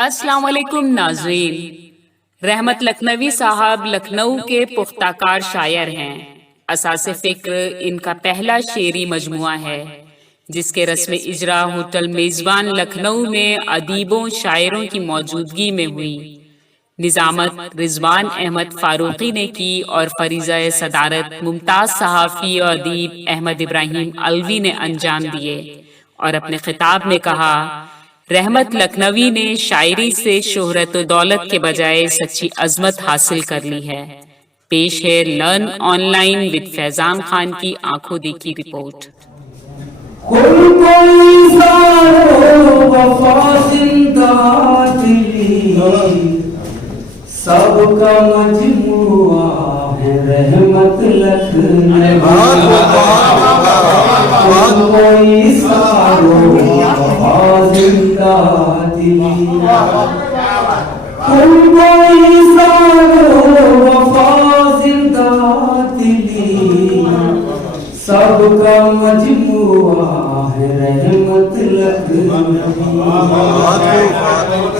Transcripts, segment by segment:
السلام علیکم ناظرین، رحمت لکھنوی صاحب لکھنؤ کے پختہ کار شاعر ہیں۔ اساس فکر ان کا پہلا شعری مجموعہ ہے جس کے رسم اجرا ہوٹل میزبان لکھنؤ میں ادیبوں شاعروں کی موجودگی میں ہوئی۔ نظامت رضوان احمد فاروقی نے کی اور فریضہ صدارت ممتاز صحافی اور ادیب احمد ابراہیم علوی نے انجام دیے، اور اپنے خطاب میں کہا: رحمت لکھنوی نے شاعری سے شہرت و دولت کے بجائے سچی عظمت حاصل کر لی ہے۔ پیش ہے لرن آن لائن ود فیضان خان کی آنکھوں دیکھی رپورٹ۔ سب کا مجموعہ ہے رحمت لکھنوی، کوئی سارو وفا زندہ دلی، کوئی سارو وفا زندہ دلی، سب کا مجموعہ ہے رحمت لکھنوی،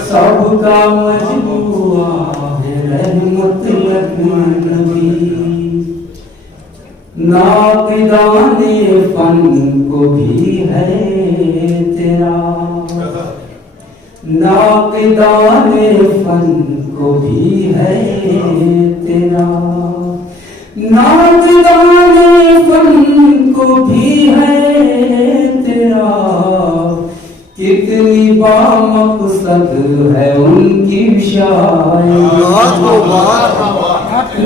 سب کا مجموعہ رحمت لکھنوی۔ ناقدان فن کو بھی ہے تیرا، ناقدان فن کو بھی ہے تیرا، ناقدان فن کو بھی ہے تیرا، کتنی بامقصد ہے ان کی شاعری،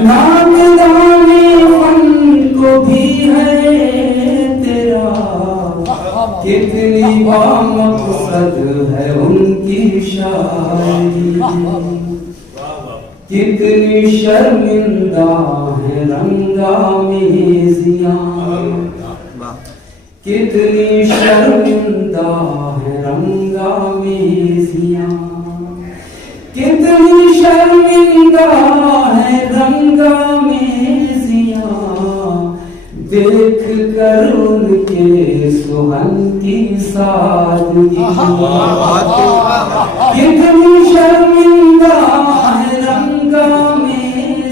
ناقدان فن کو بھی ہے تیرا، کتنی بامقصد ہے ان کی شاعری، کتنی شرمندہ ہے رنگامیزیاں، کتنی شرمندہ ہے رنگامیزیاں، کتنی شرمندہ ہے رنگامیزیاں، دیکھ کر ان کے سخن کی سادگی، کتنی شرمندہ ہے رنگامیزیاں،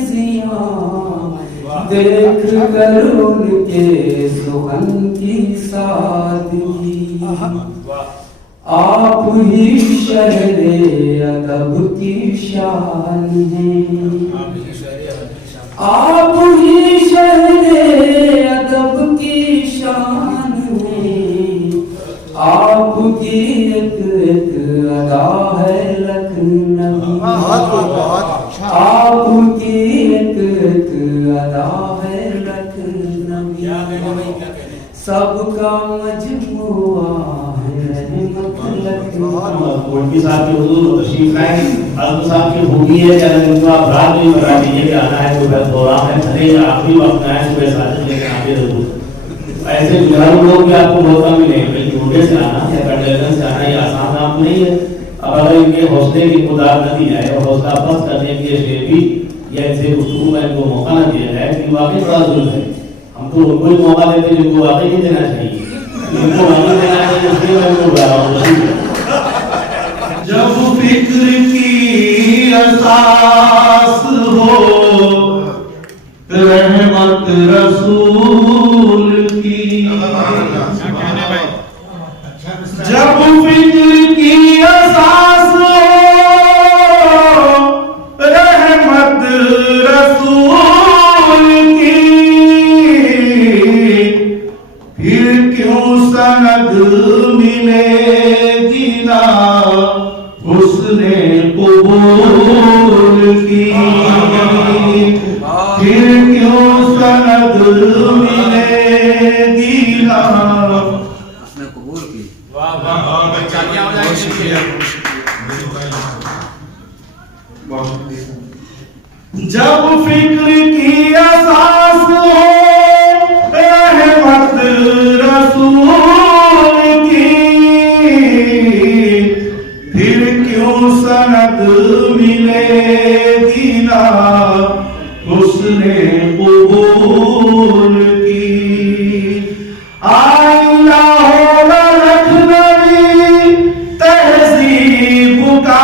دیکھ کر ان کے سخن کی سادگی، آپ ہی شہر ادب کی شان ہیں، آپ ہی شہر ادب کی شان ہیں، آپ کی ایک ایک ادا ہے لکھنوی، آپ کی ایک ایک ادا ہے لکھنوی، سب کا مجموعہ مولوی صاحب کی حضور تشریف لائیں۔ حضرت صاحب کی خوبی ہے کہ اگر ان کو آپ رات میں بتا دیجیے کہ آنا ہے صبح پروگرام ہے، بھلے ہی آخری وقت آئے صبح صادق لے کر آگے ضرور۔ ایسے بزرگ لوگ بھی آپ کو موقع ملے، بلکہ موٹے سے آنا یا کنڈیلن سے آنا یہ آسان کام نہیں ہے۔ اب اگر ان کے حوصلے کی خدار نہ دی جائے اور حوصلہ افزا کرنے کے لیے بھی یا ان سے گفتگو میں ان کو موقع نہ دیا جائے تو واقعی بڑا ظلم ہے۔ ہم تو ان کو ہی موقع دیتے جن کو واقعی نہیں دینا چاہیے، ان کو واقعی دینا چاہیے، اس لیے میں ان کو بلا رہا ہوں۔ جب فکر کی اساس ہو رحمت رسول کی، جب فکر کی اساس ہو رحمت رسول کی، پھر کیوں سند ملے گی نا حسن قبول کی، پھر کیوں سند ملے گی نا حسن قبول کی۔ بہت شکریہ۔ جب فکر کی اساس ہو رحمت رسول کی، پھر کیوں سند ملے گی نا حسن قبول کی۔ آئینہ ہوگا لکھنوی تہذیب کا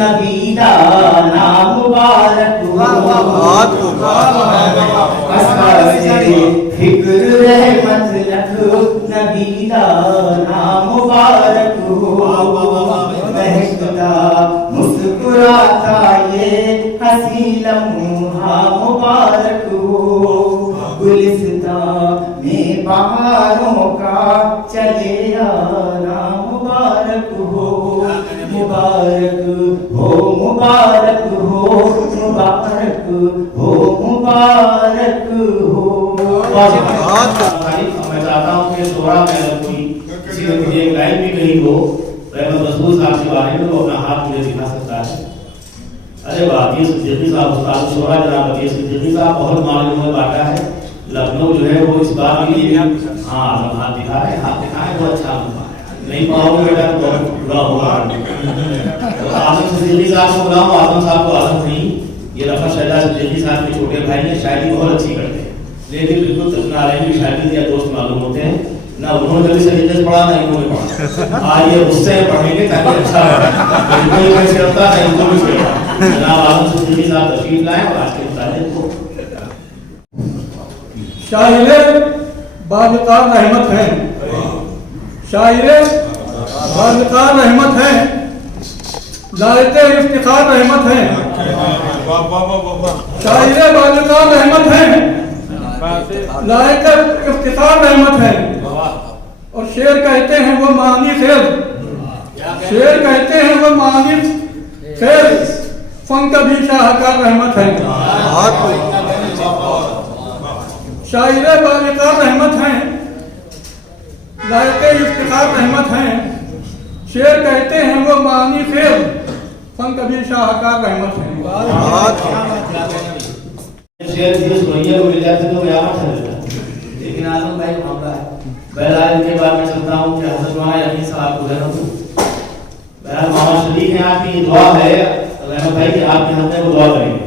نبی دا نام مبارک ہو فکر رحمت لکھ نبی دا نام مبارک ہو مہکتا مسکراتا یہ ہنسی لمحہ مبارک ہو گلستان میں بہاروں کا چلے آنا مبارک ہو مبارک ہو مبارک ہو مبارک ہو مبارک ہو میں چاہتا ہوں کہ شعرا میں اگر کوئی کسی نے مجھے ایک لائن بھی کہی ہو رحمت رسول صاحب کے بارے میں تو اپنا ہاتھ مجھے دکھا سکتا ہے. ارے واقعی صدیقی صاحب استاد شعرا جناب عطیہ صدیقی صاحب بہت معلوم ہے باقا ہے لکھنؤ جو ہے وہ اس بار کے لیے ہاں ہاتھ دکھا رہے ہیں ہاتھ دکھائے بہت اچھا نہیں پاؤ گے بیٹا تو بہت برا ہوگا. اعظم صدیقی صاحب کو بلاؤں اعظم صاحب کو اعظم نہیں یہ رفعت شہزاد صدیقی صاحب کے چھوٹے بھائی ہیں شاعری بہت اچھی کرتے ہیں لیکن بالکل تسنا علیہ کی شاعری یا دوست معلوم ہوتے ہیں نہ انہوں نے کبھی صدیقے سے پڑھا نہ انہوں نے پڑھا آج یہ غصے میں پڑھیں گے تاکہ اچھا ہو کوئی میں چھڑتا نہ ان کو بھی چھڑتا. جناب اعظم صدیقی صاحب تشریف لائیں اور آج کے مطالعے کو شاعر باوقار رحمت ہیں شاعر باوقار رحمت ہیں لائق افتخار رحمت ہیں شاعر باوقار رحمت ہیں لائق افتخار رحمت ہیں اور شعر کہتے ہیں وہ معانی خیر شعر کہتے ہیں وہ معانی خیر فن کا بھی شاہکار رحمت ہے شاعر باوقار رحمت ہیں لائق افتخار رحمت ہیں شعر کہتے ہیں وہ معانی خیر فن کا بھی شاہکار رحمت ہے. شعر کی سنائیے کو مل جاتے تو قیامت ہے لیکن اعظم بھائی معاملہ ہے. بہرحال ان کے بعد میں چلتا ہوں کہ حضرت مولانا یقین صاحب کو دینا ہوں. بہرحال مولانا شریف ہیں آپ کی دعا ہے رحمت بھائی کہ آپ کے حق میں وہ دعا کریں گے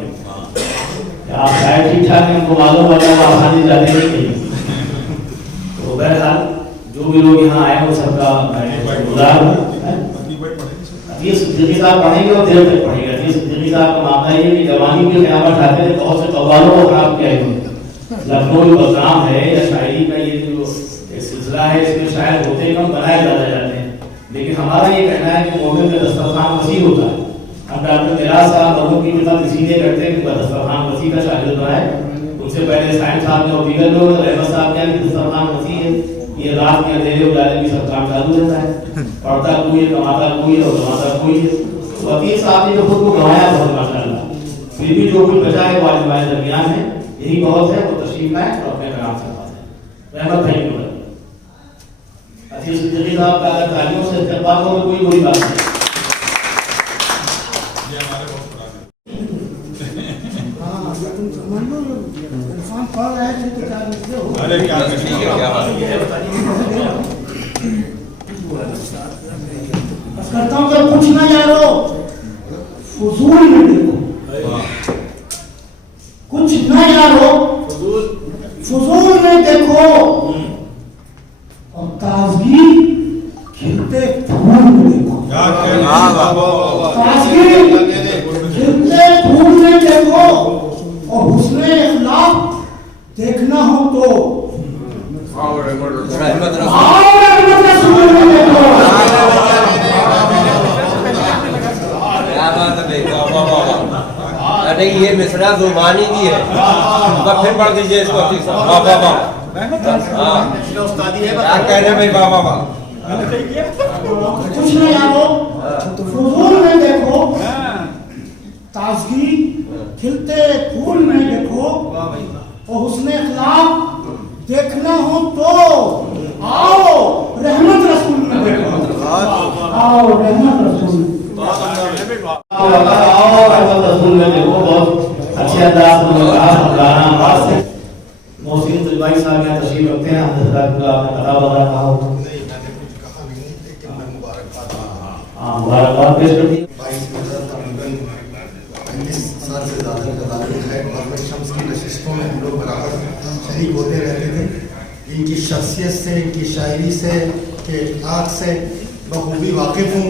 آپ شاید ٹھیک ٹھاک ہیں ان کو معلوم ہو جائے آسانی جاتے نہیں کہیں. تو بہرحال جو بھی لوگ یہاں آئے وہ سب کا گزار ہوں. عطیہ صدیقی صاحب پڑھیں گے اور دیر تک پڑھیں گے. عطیہ صدیقی صاحب کا معاملہ یہ کہ جوانی کے قیامت آتے تھے بہت سے قوالوں کو خراب کیا ہے. لکھنؤ بدنام ہے یا شاعری کا یہ جو سلسلہ ہے اس میں شاعر ہوتے کم بنائے زیادہ جاتے ہیں لیکن ہمارا یہ کہنا ہے کہ مومن کا دسترخوان وسیع ہوتا ہے. ہم ڈاکٹر میراث صاحب لوگوں کی خدمت اس لیے کرتے ہیں کہ دسترخوان وسیع کا شاگرد بنائے. ان سے پہلے سائنس صاحب نے اور دیگر لوگ رحمت صاحب کیا کہ دسترخوان وسیع ہے یہ رات کے اندھیرے اجالے بھی سب کام چالو رہتا ہے. پڑھتا کوئی ہے کماتا کوئی ہے اور کماتا کوئی ہے. وکیل صاحب نے جو خود کو گنوایا بہت ماشاء اللہ پھر بھی جو کچھ بچا ہے وہ آج ہمارے درمیان ہے. یہی بہت ہے وہ تشریف لائیں اور اپنے کام سے بات ہے. رحمت بھائی کو عطیہ صدیقی صاحب کا اگر تعلیموں سے استقبال ہو تو کوئی بری بات نہیں. کرتا ہوں کہ کچھ نہ یارو فضول میں دیکھو کچھ نہ یارو فضول میں دیکھو اور تازگی کھلتے پھول میں دیکھو تازگی کھلتے پھول میں دیکھو اور حسن اخلاق دیکھنا ہو تو رحمت رسول میں دیکھو. ارے یہ مصرع زبانی کی ہے پھر پڑھ دیجئے اس کو کیا کہنے بھائی بابا کچھ نہ یارو فضول میں دیکھو تازگی کھلتے پھول میں دیکھو اور حسن اخلاق دیکھنا ہو تو آؤ رحمت رسول میں دیکھو آؤ رحمت رسول رسول میں دیکھو. بہت اچھے انداز میں گانا آواز سے محسن طلبائی صاحب یہاں تشریف رکھتے ہیں. حضرت کا آپ نے کتاب وغیرہ کہا ہو مبارکباد پیش کر دی. 25 سال سے زیادہ کا تعلق ہے. محمد شمس کی نشستوں میں ہم لوگ برابر شریک ہوتے رہتے تھے. ان کی شخصیت سے ان کی شاعری سے کے اخلاق سے بخوبی واقف ہوں